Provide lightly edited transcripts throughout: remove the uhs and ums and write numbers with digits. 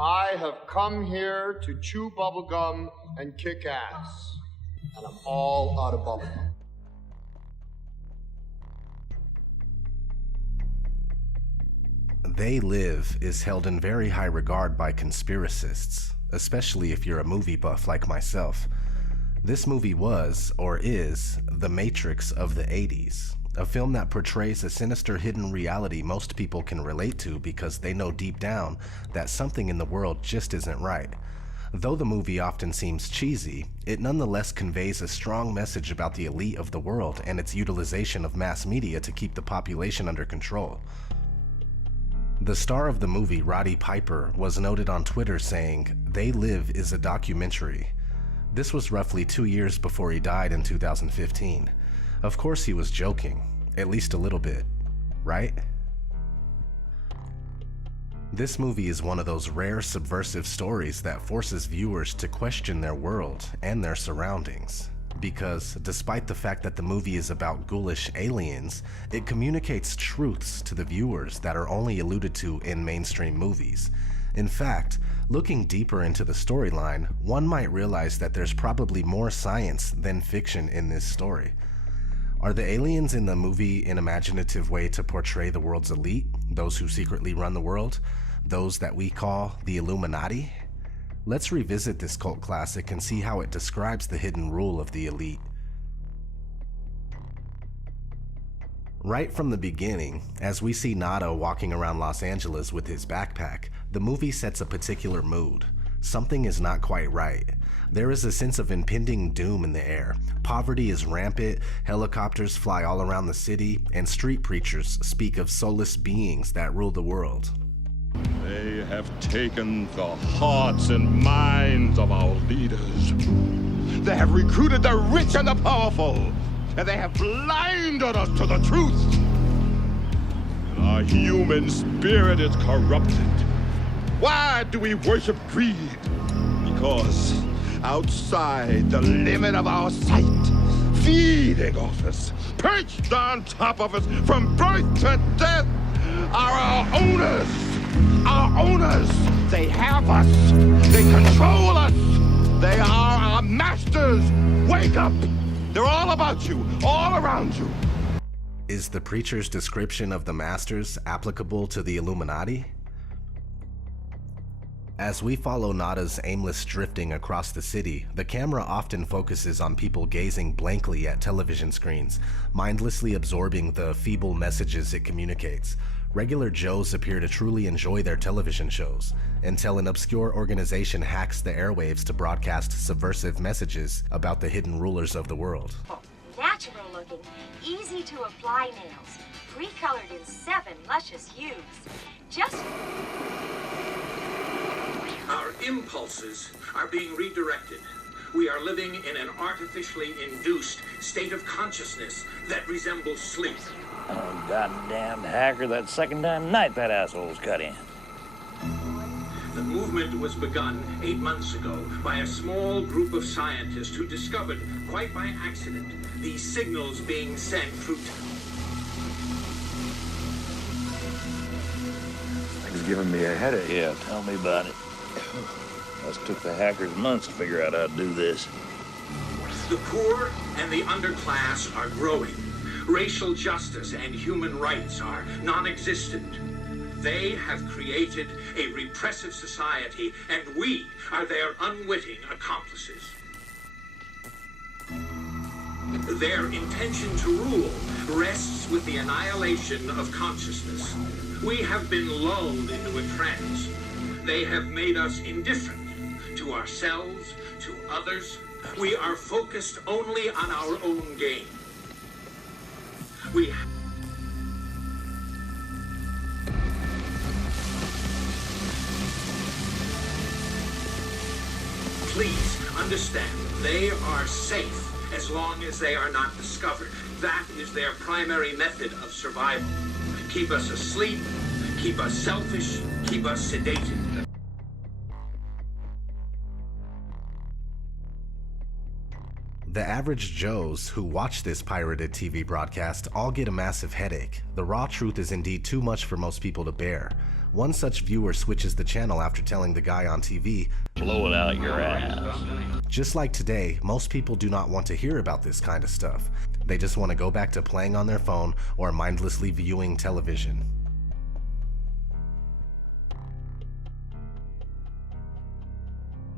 I have come here to chew bubblegum and kick ass. And I'm all out of bubblegum. They Live is held in very high regard by conspiracists, especially if you're a movie buff like myself. This movie was, or is, The Matrix of the 80s, a film that portrays a sinister hidden reality most people can relate to because they know deep down that something in the world just isn't right. Though the movie often seems cheesy, it nonetheless conveys a strong message about the elite of the world and its utilization of mass media to keep the population under control. The star of the movie, Roddy Piper, was noted on Twitter saying, "They Live is a documentary." This was roughly 2 years before he died in 2015. Of course he was joking, at least a little bit, right? This movie is one of those rare subversive stories that forces viewers to question their world and their surroundings. Because despite the fact that the movie is about ghoulish aliens, it communicates truths to the viewers that are only alluded to in mainstream movies. In fact, looking deeper into the storyline, one might realize that there's probably more science than fiction in this story. Are the aliens in the movie an imaginative way to portray the world's elite, those who secretly run the world, those that we call the Illuminati? Let's revisit this cult classic and see how it describes the hidden rule of the elite. Right from the beginning, as we see Nada walking around Los Angeles with his backpack, the movie sets a particular mood. Something is not quite right. There is a sense of impending doom in the air. Poverty is rampant, helicopters fly all around the city, and street preachers speak of soulless beings that rule the world. They have taken the hearts and minds of our leaders. They have recruited the rich and the powerful, and they have blinded us to the truth. Our human spirit is corrupted. Why do we worship greed? Because outside the limit of our sight, feeding off us, perched on top of us from birth to death, are our owners. Our owners. They have us. They control us. They are our masters. Wake up. They're all about you, all around you. Is the preacher's description of the masters applicable to the Illuminati? As we follow Nada's aimless drifting across the city, the camera often focuses on people gazing blankly at television screens, mindlessly absorbing the feeble messages it communicates. Regular Joes appear to truly enjoy their television shows, until an obscure organization hacks the airwaves to broadcast subversive messages about the hidden rulers of the world. Natural looking, easy to apply nails, pre-colored in 7 luscious hues. Just... Our impulses are being redirected. We are living in an artificially induced state of consciousness that resembles sleep. Oh, goddamn hacker, that second time tonight that asshole's cut in. The movement was begun 8 months ago by a small group of scientists who discovered, quite by accident, these signals being sent through... Thing's giving me a headache. Yeah, tell me about it. Us took the hackers months to figure out how to do this. The poor and the underclass are growing. Racial justice and human rights are non-existent. They have created a repressive society, and we are their unwitting accomplices. Their intention to rule rests with the annihilation of consciousness. We have been lulled into a trance. They have made us indifferent to ourselves, to others. We are focused only on our own gain. Please understand, they are safe as long as they are not discovered. That is their primary method of survival. Keep us asleep, keep us selfish, keep us sedated. The average Joes who watch this pirated TV broadcast all get a massive headache. The raw truth is indeed too much for most people to bear. One such viewer switches the channel after telling the guy on TV, blow it out your ass. Just like today, most people do not want to hear about this kind of stuff. They just want to go back to playing on their phone or mindlessly viewing television.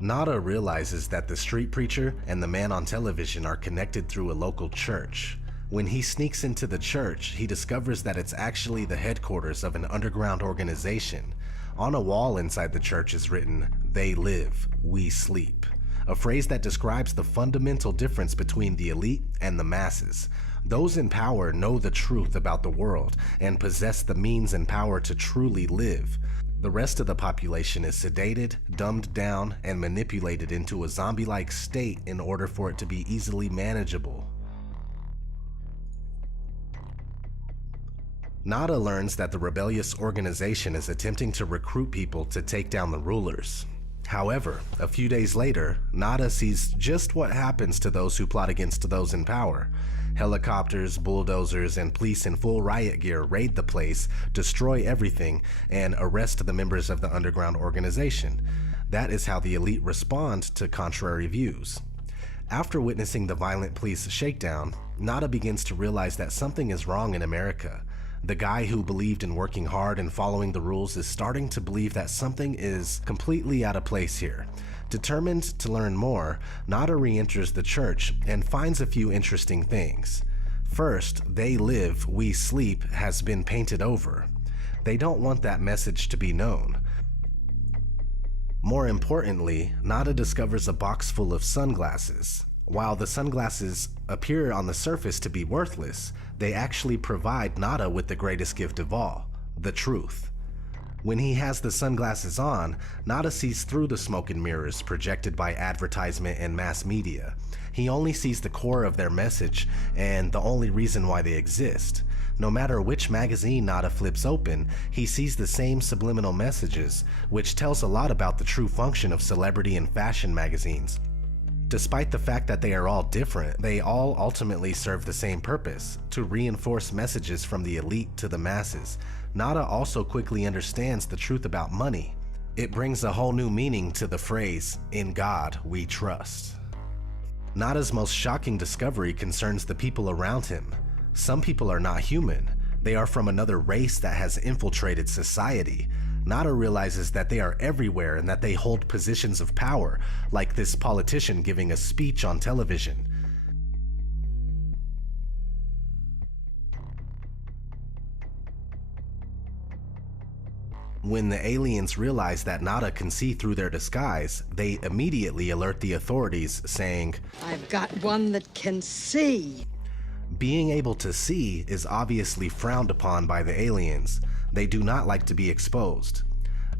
Nada realizes that the street preacher and the man on television are connected through a local church. When he sneaks into the church, he discovers that it's actually the headquarters of an underground organization. On a wall inside the church is written, "They live, we sleep," a phrase that describes the fundamental difference between the elite and the masses. Those in power know the truth about the world and possess the means and power to truly live. The rest of the population is sedated, dumbed down, and manipulated into a zombie-like state in order for it to be easily manageable. Nada learns that the rebellious organization is attempting to recruit people to take down the rulers. However, a few days later, Nada sees just what happens to those who plot against those in power. Helicopters, bulldozers, and police in full riot gear raid the place, destroy everything, and arrest the members of the underground organization. That is how the elite respond to contrary views. After witnessing the violent police shakedown, Nada begins to realize that something is wrong in America. The guy who believed in working hard and following the rules is starting to believe that something is completely out of place here. Determined to learn more, Nada re-enters the church and finds a few interesting things. First, "They live, we sleep" has been painted over. They don't want that message to be known. More importantly, Nada discovers a box full of sunglasses. While the sunglasses appear on the surface to be worthless, they actually provide Nada with the greatest gift of all, the truth. When he has the sunglasses on, Nada sees through the smoke and mirrors projected by advertisement and mass media. He only sees the core of their message and the only reason why they exist. No matter which magazine Nada flips open, he sees the same subliminal messages, which tells a lot about the true function of celebrity and fashion magazines. Despite the fact that they are all different, they all ultimately serve the same purpose, to reinforce messages from the elite to the masses. Nada also quickly understands the truth about money. It brings a whole new meaning to the phrase, "In God we trust." Nada's most shocking discovery concerns the people around him. Some people are not human. They are from another race that has infiltrated society. Nada realizes that they are everywhere and that they hold positions of power, like this politician giving a speech on television. When the aliens realize that Nada can see through their disguise, they immediately alert the authorities, saying, "I've got one that can see." Being able to see is obviously frowned upon by the aliens. They do not like to be exposed.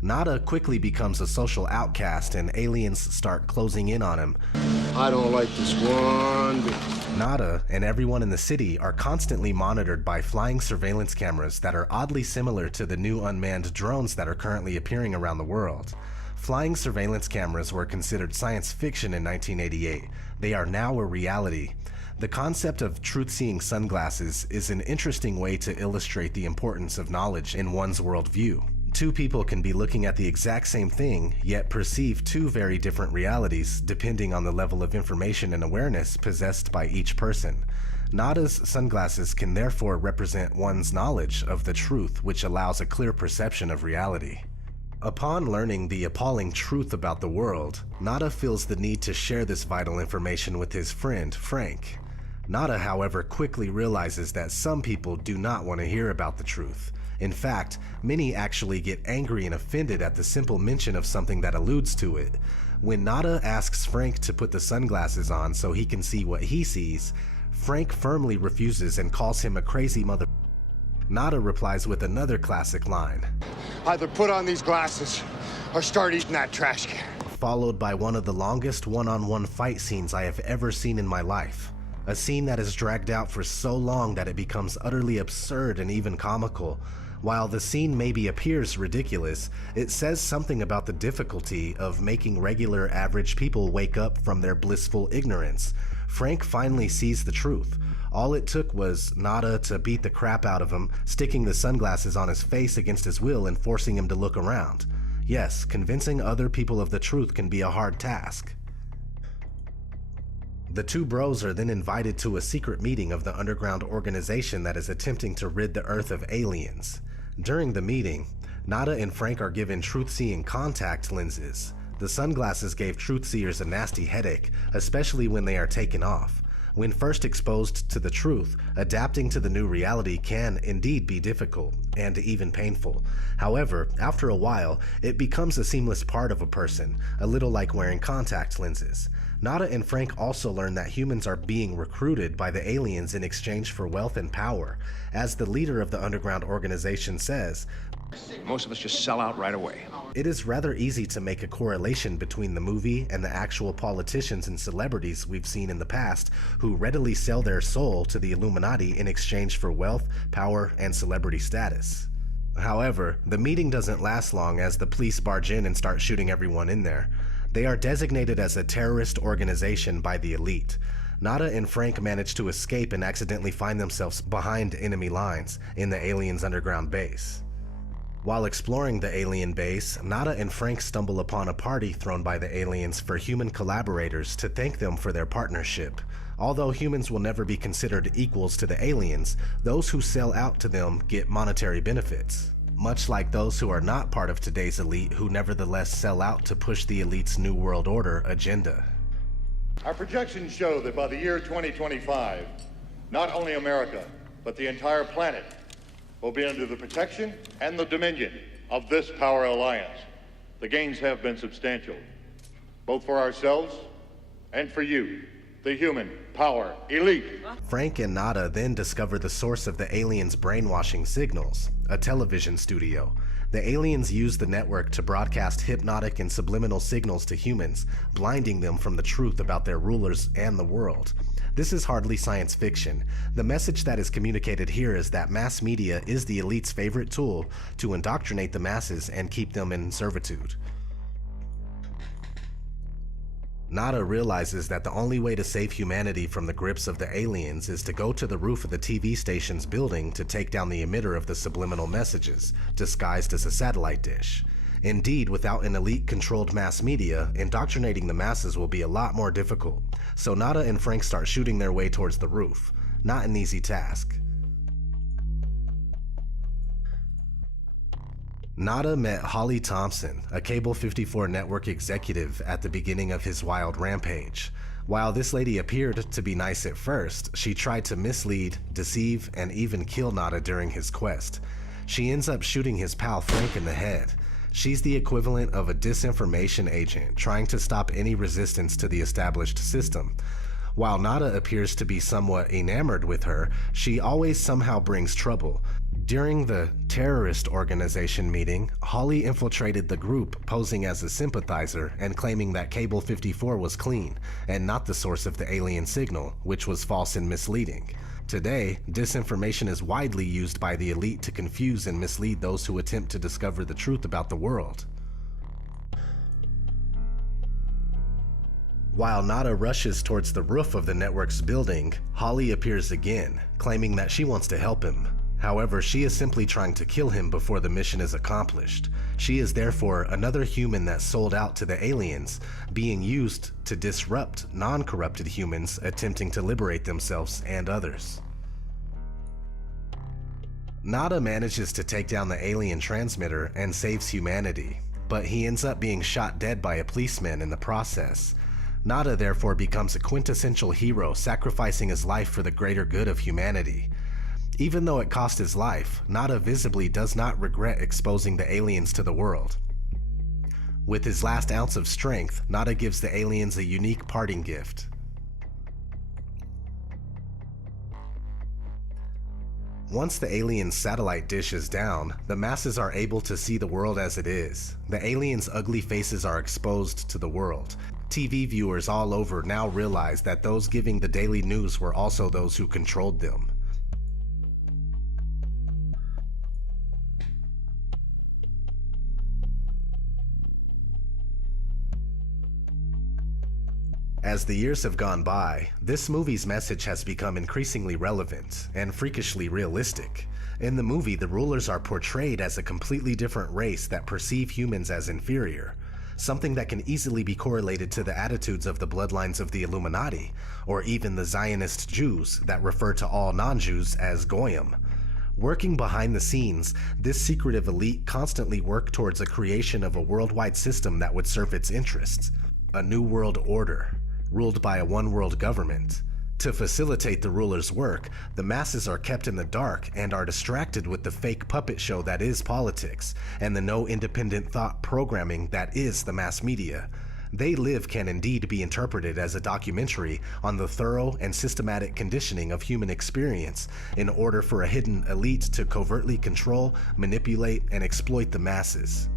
Nada quickly becomes a social outcast and aliens start closing in on him. I don't like this one bit. Nada and everyone in the city are constantly monitored by flying surveillance cameras that are oddly similar to the new unmanned drones that are currently appearing around the world. Flying surveillance cameras were considered science fiction in 1988. They are now a reality. The concept of truth-seeing sunglasses is an interesting way to illustrate the importance of knowledge in one's worldview. Two people can be looking at the exact same thing, yet perceive two very different realities depending on the level of information and awareness possessed by each person. Nada's sunglasses can therefore represent one's knowledge of the truth, which allows a clear perception of reality. Upon learning the appalling truth about the world, Nada feels the need to share this vital information with his friend, Frank. Nada, however, quickly realizes that some people do not want to hear about the truth. In fact, many actually get angry and offended at the simple mention of something that alludes to it. When Nada asks Frank to put the sunglasses on so he can see what he sees, Frank firmly refuses and calls him a crazy mother. Nada replies with another classic line. Either put on these glasses or start eating that trash can. Followed by one of the longest one-on-one fight scenes I have ever seen in my life. A scene that is dragged out for so long that it becomes utterly absurd and even comical. While the scene maybe appears ridiculous, it says something about the difficulty of making regular average people wake up from their blissful ignorance. Frank finally sees the truth. All it took was Nada to beat the crap out of him, sticking the sunglasses on his face against his will and forcing him to look around. Yes, convincing other people of the truth can be a hard task. The two bros are then invited to a secret meeting of the underground organization that is attempting to rid the Earth of aliens. During the meeting, Nada and Frank are given truth-seeing contact lenses. The sunglasses gave truth-seers a nasty headache, especially when they are taken off. When first exposed to the truth, adapting to the new reality can indeed be difficult and even painful. However, after a while, it becomes a seamless part of a person, a little like wearing contact lenses. Nada and Frank also learn that humans are being recruited by the aliens in exchange for wealth and power. As the leader of the underground organization says, most of us just sell out right away. it is rather easy to make a correlation between the movie and the actual politicians and celebrities we've seen in the past who readily sell their soul to the Illuminati in exchange for wealth, power, and celebrity status. However, the meeting doesn't last long as the police barge in and start shooting everyone in there. They are designated as a terrorist organization by the elite. Nada and Frank manage to escape and accidentally find themselves behind enemy lines in the aliens' underground base. While exploring the alien base, Nada and Frank stumble upon a party thrown by the aliens for human collaborators to thank them for their partnership. Although humans will never be considered equals to the aliens, those who sell out to them get monetary benefits, much like those who are not part of today's elite who nevertheless sell out to push the elite's New World Order agenda. Our projections show that by the year 2025, not only America, but the entire planet will be under the protection and the dominion of this power alliance. The gains have been substantial, both for ourselves and for you, the human power elite. Frank and Nada then discover the source of the aliens' brainwashing signals, a television studio. The aliens use the network to broadcast hypnotic and subliminal signals to humans, blinding them from the truth about their rulers and the world. This is hardly science fiction. The message that is communicated here is that mass media is the elite's favorite tool to indoctrinate the masses and keep them in servitude. Nada realizes that the only way to save humanity from the grips of the aliens is to go to the roof of the TV station's building to take down the emitter of the subliminal messages, disguised as a satellite dish. Indeed, without an elite-controlled mass media, indoctrinating the masses will be a lot more difficult. So Nada and Frank start shooting their way towards the roof. Not an easy task. Nada met Holly Thompson, a Cable 54 network executive, at the beginning of his wild rampage. While this lady appeared to be nice at first, she tried to mislead, deceive, and even kill Nada during his quest. She ends up shooting his pal Frank in the head. She's the equivalent of a disinformation agent trying to stop any resistance to the established system. While Nada appears to be somewhat enamored with her, she always somehow brings trouble. During the terrorist organization meeting, Holly infiltrated the group posing as a sympathizer and claiming that Cable 54 was clean and not the source of the alien signal, which was false and misleading. Today, disinformation is widely used by the elite to confuse and mislead those who attempt to discover the truth about the world. While Nada rushes towards the roof of the network's building, Holly appears again, claiming that she wants to help him. However, she is simply trying to kill him before the mission is accomplished. She is therefore another human that sold out to the aliens, being used to disrupt non-corrupted humans attempting to liberate themselves and others. Nada manages to take down the alien transmitter and saves humanity, but he ends up being shot dead by a policeman in the process. Nada therefore becomes a quintessential hero, sacrificing his life for the greater good of humanity. Even though it cost his life, Nada visibly does not regret exposing the aliens to the world. With his last ounce of strength, Nada gives the aliens a unique parting gift. Once the aliens' satellite dish is down, the masses are able to see the world as it is. The aliens' ugly faces are exposed to the world. TV viewers all over now realize that those giving the daily news were also those who controlled them. As the years have gone by, this movie's message has become increasingly relevant and freakishly realistic. In the movie, the rulers are portrayed as a completely different race that perceive humans as inferior, something that can easily be correlated to the attitudes of the bloodlines of the Illuminati, or even the Zionist Jews that refer to all non-Jews as Goyim. Working behind the scenes, this secretive elite constantly worked towards a creation of a worldwide system that would serve its interests, a new world order, ruled by a one-world government. To facilitate the ruler's work, the masses are kept in the dark and are distracted with the fake puppet show that is politics, and the no independent thought programming that is the mass media. They Live can indeed be interpreted as a documentary on the thorough and systematic conditioning of human experience in order for a hidden elite to covertly control, manipulate, and exploit the masses.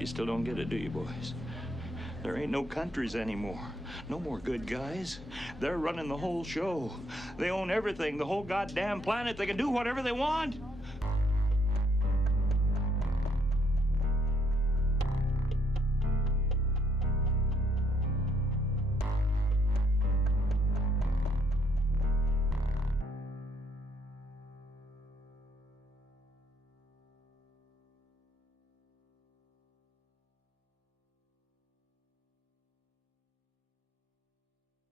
You still don't get it, do you, boys? There ain't no countries anymore. No more good guys. They're running the whole show. They own everything, the whole goddamn planet. They can do whatever they want.